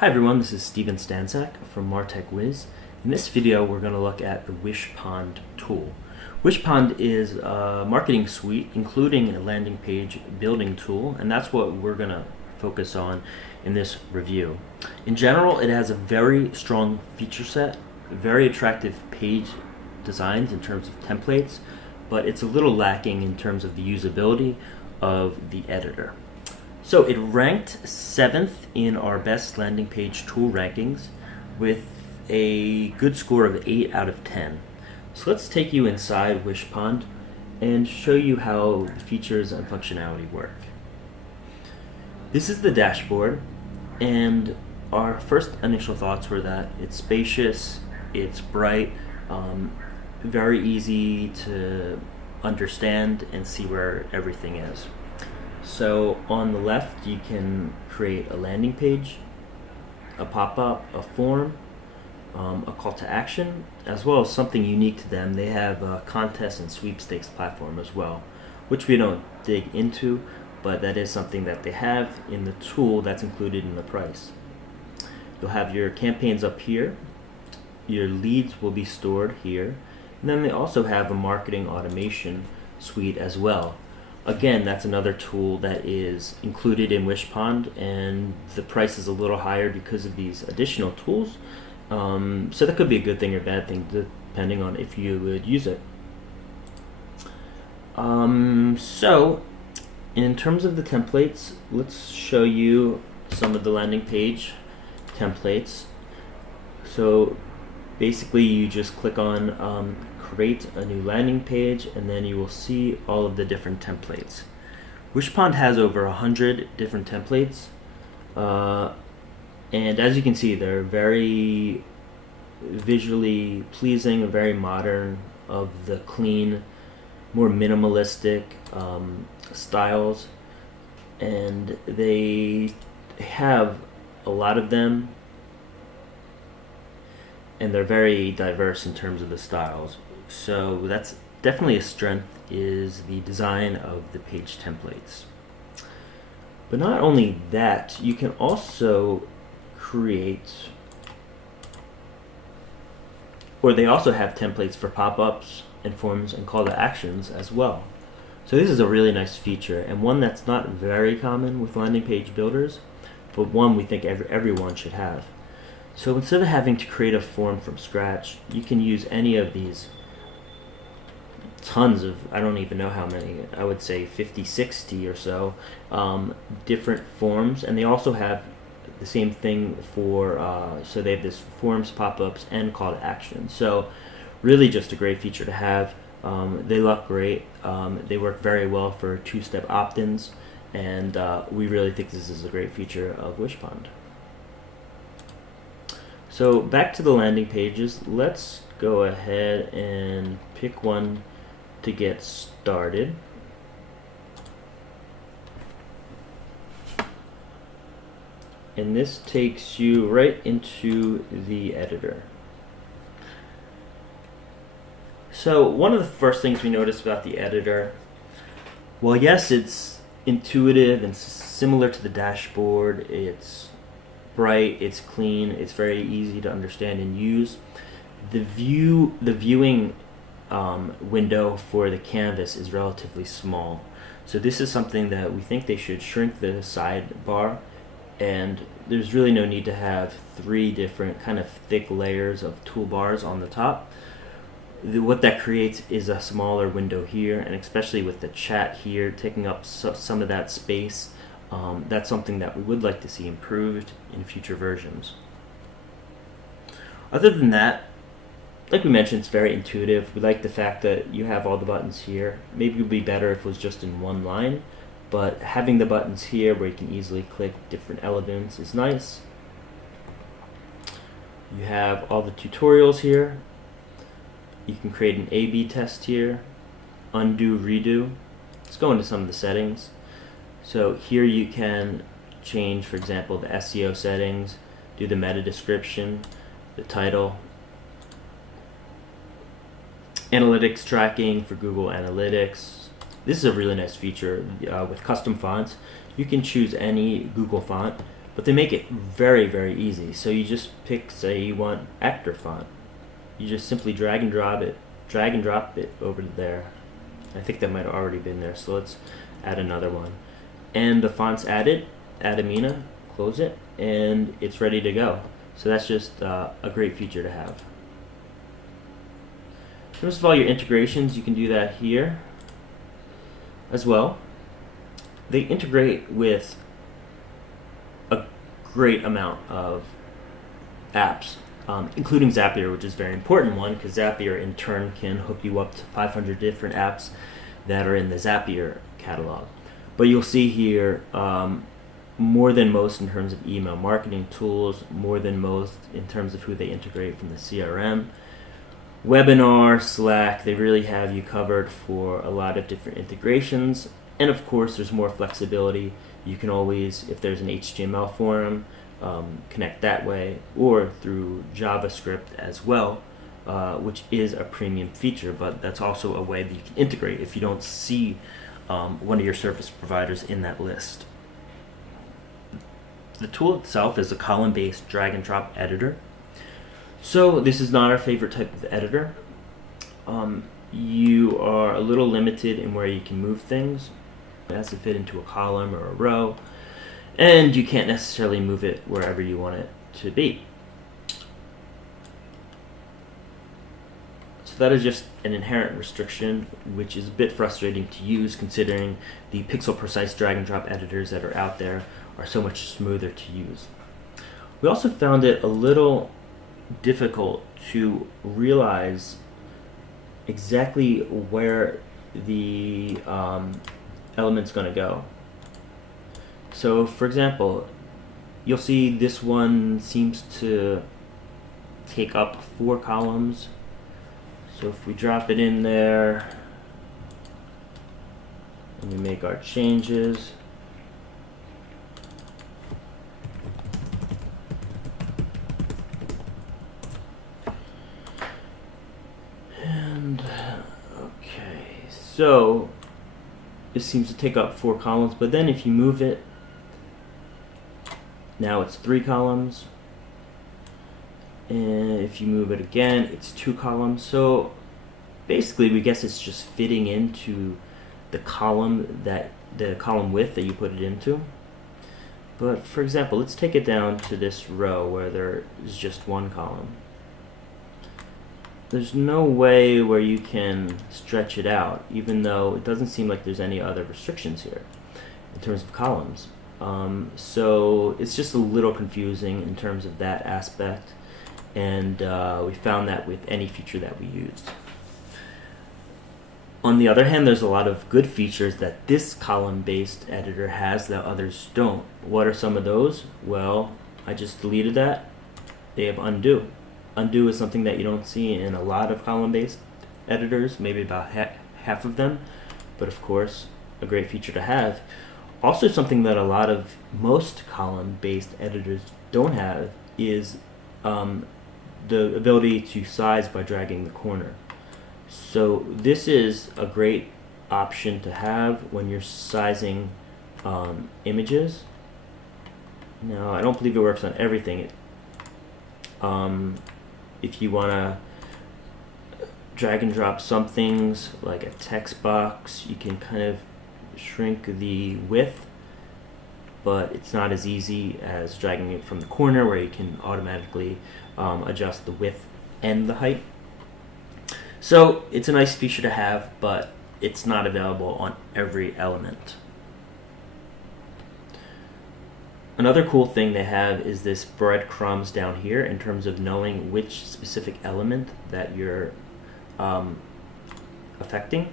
Hi everyone, this is Steven Stanczak from MarTech Wiz. In this video we're going to look at the Wishpond tool. Wishpond is a marketing suite including a landing page building tool, and that's what we're going to focus on in this review. In general, it has a very strong feature set, very attractive page designs in terms of templates, but it's a little lacking in terms of the usability of the editor. So it ranked 7th in our best landing page tool rankings with a good score of 8 out of 10. So let's take you inside Wishpond and show you how the features and functionality work. This is the dashboard, and our first initial thoughts were that it's spacious, it's bright, very easy to understand and see where everything is. So on the left you can create a landing page, a pop-up, a form, a call to action, as well as something unique to them. They have a contest and sweepstakes platform as well, which we don't dig into, but that is something that they have in the tool that's included in the price. You'll have your campaigns up here, your leads will be stored here, and then they also have a marketing automation suite as well. Again, that's another tool that is included in Wishpond, and the price is a little higher because of these additional tools. So that could be a good thing or bad thing depending on if you would use it. So in terms of the templates, let's show you some of the landing page templates. So basically you just click on create a new landing page, and then you will see all of the different templates. Wishpond has over 100 different templates, and as you can see, they're very visually pleasing, very modern, of the clean, more minimalistic styles, and they have a lot of them, and they're very diverse in terms of the styles. So that's definitely a strength, is the design of the page templates. But not only that, you can also create, or they also have templates for pop-ups and forms and call to actions as well. So this is a really nice feature, and one that's not very common with landing page builders, but one we think everyone should have. So instead of having to create a form from scratch, you can use any of these tons of, I don't even know how many, I would say 50, 60 or so different forms, and they also have the same thing for, so they have this forms, pop-ups, and call to action. So really just a great feature to have. They look great, they work very well for two-step opt-ins, and we really think this is a great feature of Wishpond. So back to the landing pages, let's go ahead and pick one to get started. And this takes you right into the editor. So one of the first things we notice about the editor, well, yes, it's intuitive and similar to the dashboard. It's bright, it's clean, it's very easy to understand and use. The viewing window for the canvas is relatively small, so this is something that we think they should shrink the sidebar, and there's really no need to have 3 different kind of thick layers of toolbars on the top. What that creates is a smaller window here, and especially with the chat here taking up some of that space, that's something that we would like to see improved in future versions. Other than that, like we mentioned, it's very intuitive. We like the fact that you have all the buttons here. Maybe it would be better if it was just in one line, but having the buttons here where you can easily click different elements is nice. You have all the tutorials here. You can create an A/B test here, undo, redo. Let's go into some of the settings. So here you can change, for example, the SEO settings, do the meta description, the title, analytics tracking for Google Analytics. This is a really nice feature with custom fonts. You can choose any Google font, but they make it very, very easy. So you just pick, say you want actor font. You just simply drag and drop it over there. I think that might have already been there, so let's add another one. And the font's added, add Amina, close it, and it's ready to go. So that's just a great feature to have. In terms of all your integrations, you can do that here as well. They integrate with a great amount of apps, including Zapier, which is a very important one, because Zapier in turn can hook you up to 500 different apps that are in the Zapier catalog. But you'll see here more than most in terms of email marketing tools, more than most in terms of who they integrate from the CRM. Webinar, Slack, they really have you covered for a lot of different integrations. And of course, there's more flexibility. You can always, if there's an HTML form, connect that way, or through JavaScript as well, which is a premium feature, but that's also a way that you can integrate if you don't see one of your service providers in that list. The tool itself is a column-based drag and drop editor. So this is not our favorite type of editor. You are a little limited in where you can move things. It has to fit into a column or a row, and you can't necessarily move it wherever you want it to be. So that is just an inherent restriction, which is a bit frustrating to use considering the pixel precise drag and drop editors that are out there are so much smoother to use. We also found it a little difficult to realize exactly where the element's going to go. So for example, you'll see this one seems to take up 4 columns. So if we drop it in there and we make our changes, so this seems to take up 4 columns, but then if you move it, now it's 3 columns, and if you move it again, it's 2 columns. So basically, we guess it's just fitting into the column width that you put it into. But for example, let's take it down to this row where there is just 1 column. There's no way where you can stretch it out, even though it doesn't seem like there's any other restrictions here in terms of columns. So it's just a little confusing in terms of that aspect, and we found that with any feature that we used. On the other hand, there's a lot of good features that this column-based editor has that others don't. What are some of those? Well, I just deleted that. They have undo. Undo is something that you don't see in a lot of column-based editors, maybe about half of them, but of course, a great feature to have. Also, something that most column-based editors don't have is the ability to size by dragging the corner. So this is a great option to have when you're sizing images. Now, I don't believe it works on everything. If you want to drag and drop some things like a text box, you can kind of shrink the width, but it's not as easy as dragging it from the corner where you can automatically adjust the width and the height. So it's a nice feature to have, but it's not available on every element. Another cool thing they have is this breadcrumbs down here in terms of knowing which specific element that you're affecting.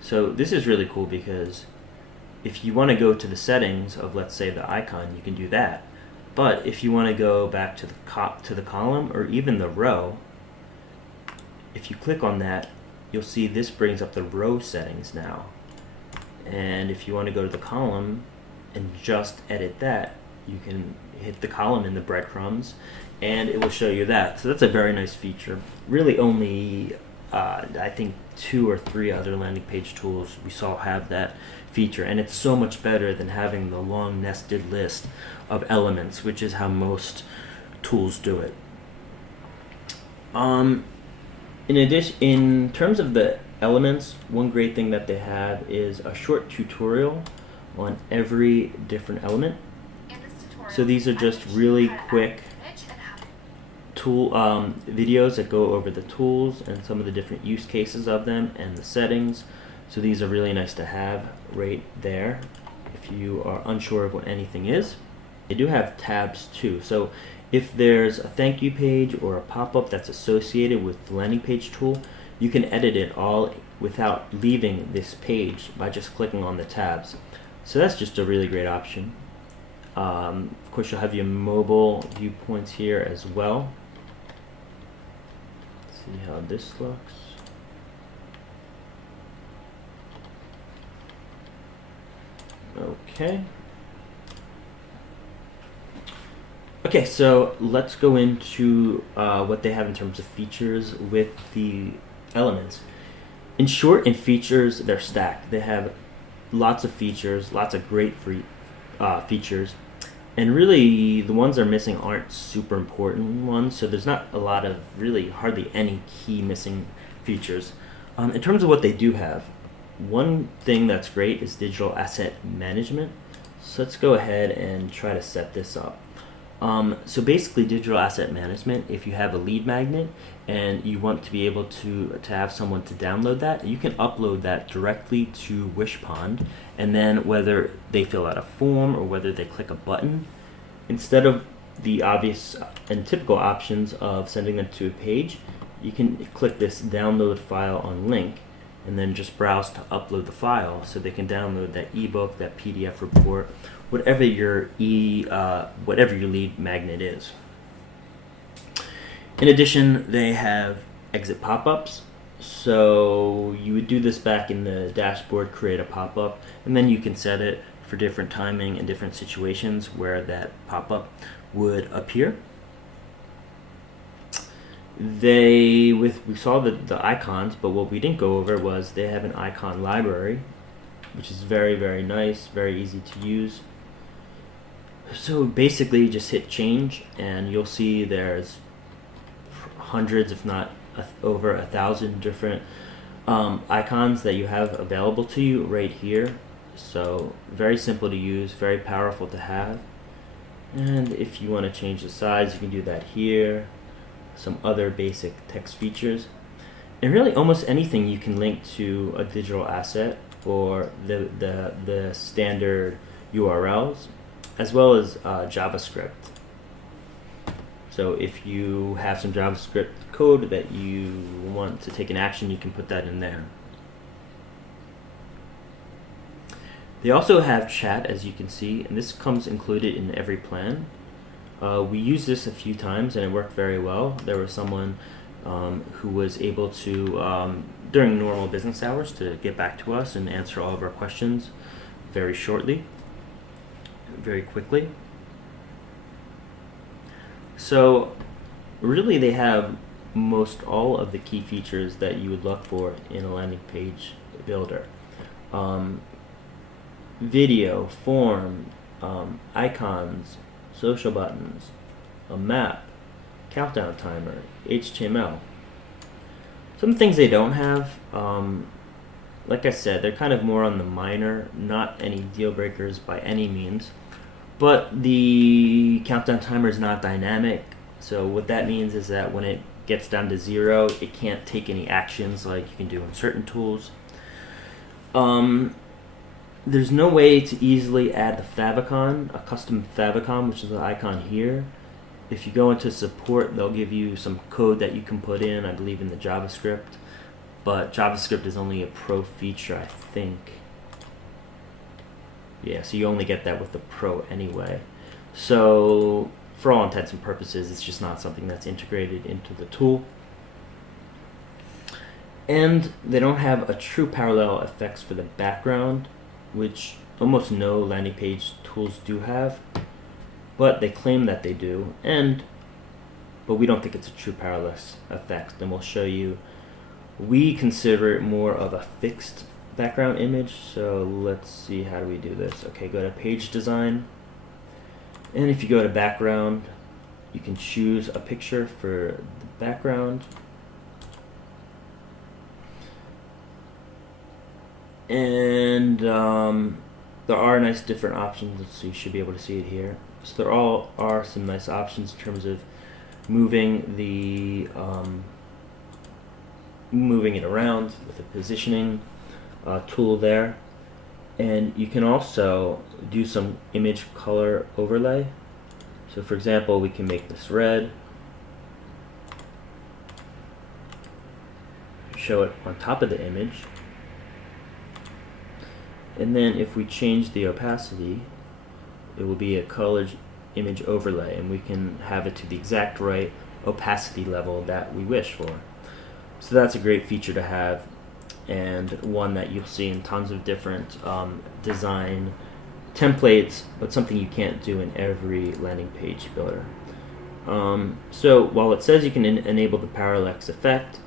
So this is really cool because if you want to go to the settings of, let's say, the icon, you can do that. But if you want to go back to the column or even the row, if you click on that, you'll see this brings up the row settings now. And if you want to go to the column and just edit that, you can hit the column in the breadcrumbs and it will show you that. So that's a very nice feature. Really only I think 2 or 3 other landing page tools we saw have that feature, and it's so much better than having the long nested list of elements, which is how most tools do it. In addition, in terms of the elements, one great thing that they have is a short tutorial on every different element. So these are just really quick tool videos that go over the tools and some of the different use cases of them and the settings. So these are really nice to have right there if you are unsure of what anything is. They do have tabs too. So if there's a thank you page or a pop-up that's associated with the landing page tool, you can edit it all without leaving this page by just clicking on the tabs. So that's just a really great option. Of course, you'll have your mobile viewpoints here as well. See how this looks. Okay. Okay, so let's go into what they have in terms of features with the elements. In short, in features, they're stacked. They have lots of features, lots of great free features, and really the ones they're missing aren't super important ones, so there's not a lot of, really hardly any key missing features. In terms of what they do have, one thing that's great is digital asset management. So let's go ahead and try to set this up. So basically, digital asset management, if you have a lead magnet and you want to be able to have someone to download that, you can upload that directly to Wishpond, and then whether they fill out a form or whether they click a button, instead of the obvious and typical options of sending them to a page, you can click this download file on link and then just browse to upload the file so they can download that ebook, that PDF report, whatever your lead magnet is. In addition, they have exit pop-ups. So you would do this back in the dashboard, create a pop-up, and then you can set it for different timing and different situations where that pop-up would appear. We saw the icons, but what we didn't go over was they have an icon library, which is very, very nice, very easy to use. So basically just hit change and you'll see there's hundreds, if not over 1,000 different icons that you have available to you right here. So very simple to use, very powerful to have. And if you want to change the size, you can do that here. Some other basic text features, and really almost anything you can link to a digital asset or the standard URLs, as well as JavaScript. So if you have some JavaScript code that you want to take an action, you can put that in there. They also have chat, as you can see, and this comes included in every plan. We used this a few times and it worked very well. There was someone who was able to, during normal business hours, to get back to us and answer all of our questions very shortly, very quickly. So really they have most all of the key features that you would look for in a landing page builder. Video, form, icons, social buttons, a map, countdown timer, HTML. Some things they don't have, like I said, they're kind of more on the minor, not any deal breakers by any means. But the countdown timer is not dynamic, so what that means is that when it gets down to 0, it can't take any actions like you can do in certain tools. There's no way to easily add the favicon, a custom favicon, which is the icon here. If you go into support, they'll give you some code that you can put in, I believe in the JavaScript. But JavaScript is only a pro feature, I think. Yeah, so you only get that with the Pro anyway. So for all intents and purposes, it's just not something that's integrated into the tool. And they don't have a true parallel effects for the background, which almost no landing page tools do have, but they claim that they do, but we don't think it's a true parallel effect, and we'll show you We consider it more of a fixed background image. So let's see, how do we do this? Okay, go to page design, and if you go to background, you can choose a picture for the background. And there are nice different options, so you should be able to see it here. So there all are some nice options in terms of moving the moving it around with a positioning tool there. And you can also do some image color overlay. So for example, we can make this red, show it on top of the image, and then if we change the opacity, it will be a colored image overlay, and we can have it to the exact right opacity level that we wish for. So that's a great feature to have, and one that you'll see in tons of different design templates, but something you can't do in every landing page builder. So while it says you can enable the parallax effect,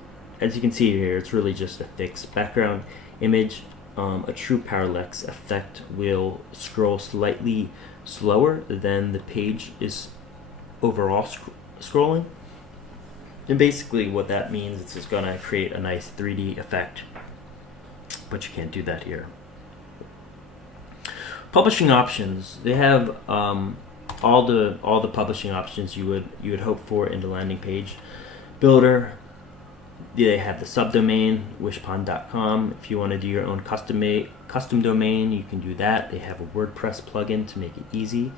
as you can see here, it's really just a fixed background image. A true parallax effect will scroll slightly slower than the page is overall scrolling. And basically what that means is it's going to create a nice 3D effect, but you can't do that here. Publishing options, they have all the publishing options you would hope for in the landing page builder. They have the subdomain wishpond.com. If you want to do your own custom domain, you can do that. They have a WordPress plugin to make it easy,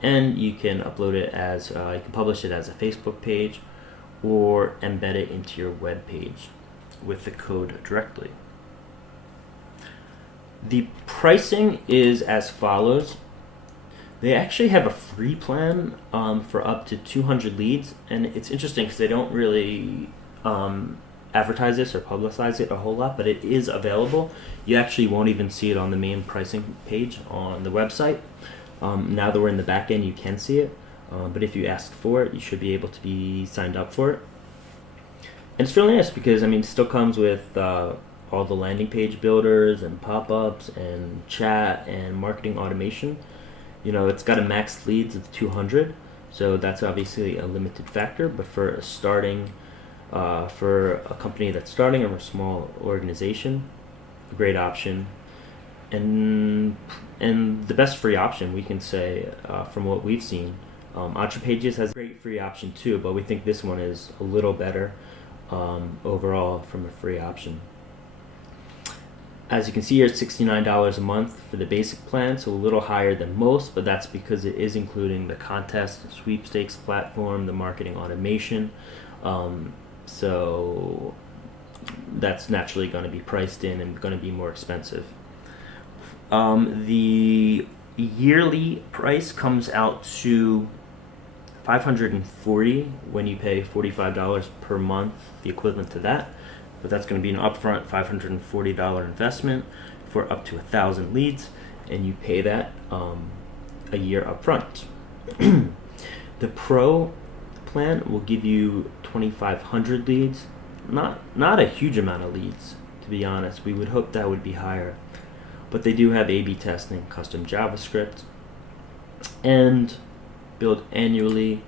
and you can upload it as you can publish it as a Facebook page or embed it into your web page with the code directly. The pricing is as follows. They actually have a free plan for up to 200 leads, and it's interesting because they don't really advertise this or publicize it a whole lot, but it is available. You actually won't even see it on the main pricing page on the website. Now that we're in the back end, you can see it, but if you ask for it, you should be able to be signed up for it. And it's really nice because, I mean, it still comes with all the landing page builders and pop-ups and chat and marketing automation. You know, it's got a max leads of 200, so that's obviously a limited factor, but for a starting for a company that's starting or a small organization, a great option, and the best free option we can say from what we've seen. EntrePages has a great free option too, but we think this one is a little better overall from a free option. As you can see here, it's $69 a month for the basic plan, so a little higher than most, but that's because it is including the contest, sweepstakes platform, the marketing automation. So that's naturally going to be priced in and going to be more expensive. The yearly price comes out to $540 when you pay $45 per month, the equivalent to that. But that's going to be an upfront $540 investment for up to 1,000 leads, and you pay that a year upfront. The Pro plan will give you 2,500 leads. Not a huge amount of leads, to be honest. We would hope that would be higher, but they do have A/B testing, custom JavaScript, and billed annually.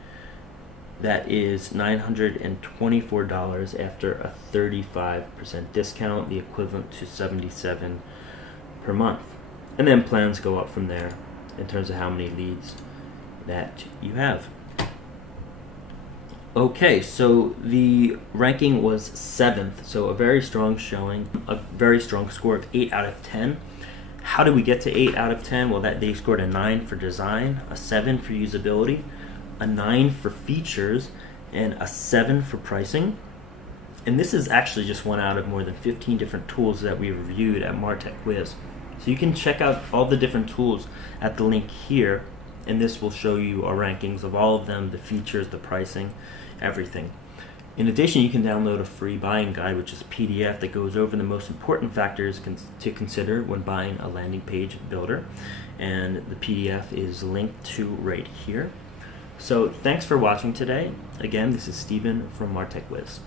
That is $924 after a 35% discount, the equivalent to $77 per month. And then plans go up from there in terms of how many leads that you have. Okay, so the ranking was 7th, so a very strong showing, a very strong score of 8 out of 10. How did we get to 8 out of 10? Well, that they scored a 9 for design, a 7 for usability, a 9 for features, and a 7 for pricing. And this is actually just one out of more than 15 different tools that we reviewed at MarTech Wiz. So you can check out all the different tools at the link here, and this will show you our rankings of all of them, the features, the pricing, everything. In addition, you can download a free buying guide, which is a PDF that goes over the most important factors to consider when buying a landing page builder. And the PDF is linked to right here. So thanks for watching today. Again, this is Steven from MarTech Wiz.